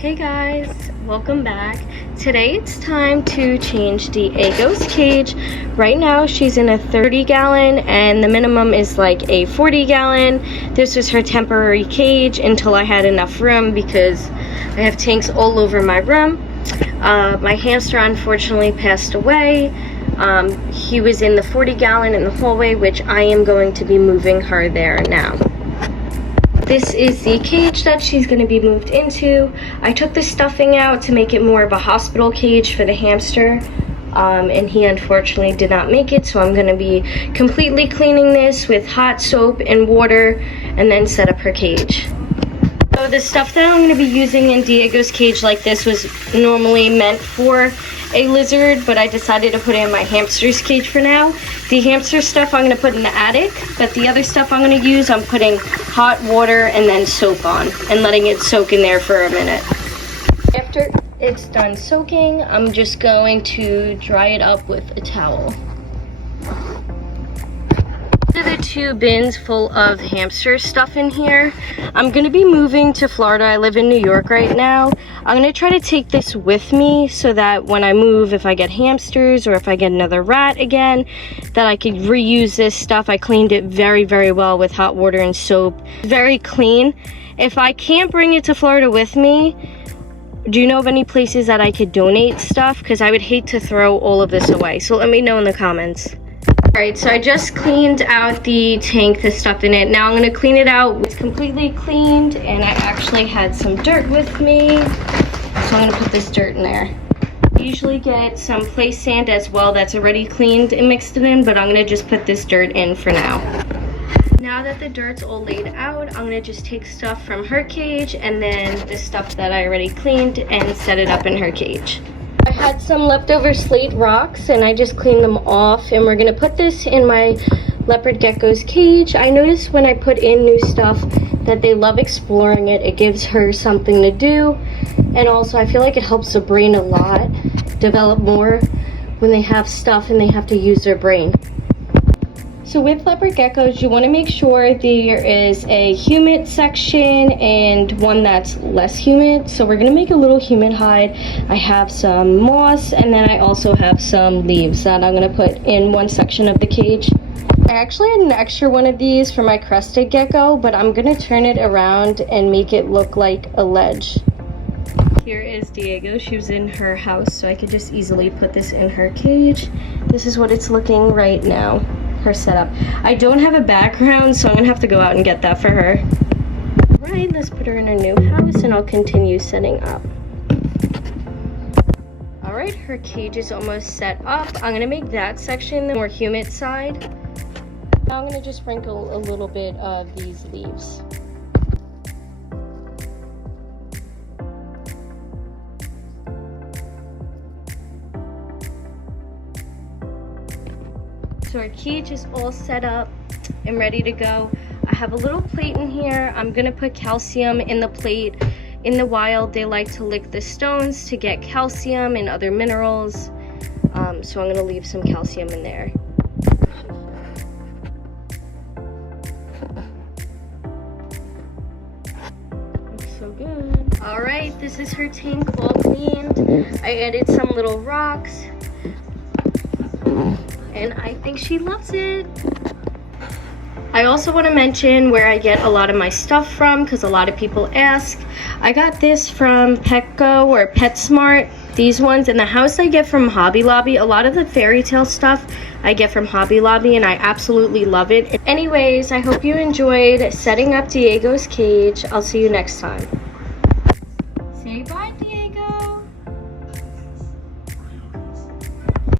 Hey guys, welcome back. Today it's time to change Diego's cage. Right now she's in a 30-gallon and the minimum is like a 40-gallon. This was her temporary cage until I had enough room because I have tanks all over my room. My hamster unfortunately passed away. He was in the 40-gallon in the hallway, which I am going to be moving her there now. This is the cage that she's going to be moved into. I took the stuffing out to make it more of a hospital cage for the hamster, and he unfortunately did not make it, so I'm going to be completely cleaning this with hot soap and water and then set up her cage. So the stuff that I'm going to be using in Diego's cage like this was normally meant for a lizard, but I decided to put it in my hamster's cage for now. The hamster stuff I'm going to put in the attic, but the other stuff I'm going to use, I'm putting hot water and then soap on and letting it soak in there for a minute. After it's done soaking, I'm just going to dry it up with a towel. These are the 2 bins full of hamster stuff in here. I'm going to be moving to Florida. I live in New York right now. I'm going to try to take this with me so that when I move, if I get hamsters or if I get another rat again, that I could reuse this stuff. I cleaned it very, very well with hot water and soap. Very clean. If I can't bring it to Florida with me, do you know of any places that I could donate stuff? Because I would hate to throw all of this away. So let me know in the comments. Alright, so I just cleaned out the tank, the stuff in it. Now I'm going to clean it out. It's completely cleaned, and I actually had some dirt with me. So I'm going to put this dirt in there. I usually get some place sand as well that's already cleaned and mixed it in, but I'm going to just put this dirt in for now. Now that the dirt's all laid out, I'm going to just take stuff from her cage and then the stuff that I already cleaned and set it up in her cage. I had some leftover slate rocks and I just cleaned them off, and we're going to put this in my leopard gecko's cage. I noticed when I put in new stuff that they love exploring it. It gives her something to do, and also I feel like it helps the brain a lot develop more when they have stuff and they have to use their brain. So with leopard geckos, you want to make sure there is a humid section and one that's less humid. So we're going to make a little humid hide. I have some moss, and then I also have some leaves that I'm going to put in one section of the cage. I actually had an extra one of these for my crested gecko, but I'm going to turn it around and make it look like a ledge. Here is Diego. She was in her house, so I could just easily put this in her cage. This is what it's looking right now. Her setup. I don't have a background, so I'm gonna have to go out and get that for her. Alright, let's put her in her new house and I'll continue setting up. Alright, her cage is almost set up. I'm gonna make that section the more humid side. Now I'm gonna just sprinkle a little bit of these leaves. So our cage is all set up and ready to go. I have a little plate in here. I'm gonna put calcium in the plate. In the wild, they like to lick the stones to get calcium and other minerals. So I'm gonna leave some calcium in there. Looks so good. All right, this is her tank all cleaned. I added some little rocks, and I think she loves it. I also want to mention where I get a lot of my stuff from, because a lot of people ask. I got this from Petco or PetSmart, these ones. In the house I get from Hobby Lobby. A lot of the fairy tale stuff I get from Hobby Lobby, and I absolutely love it. Anyways, I hope you enjoyed setting up Diego's cage. I'll see you next time. Say bye, Diego.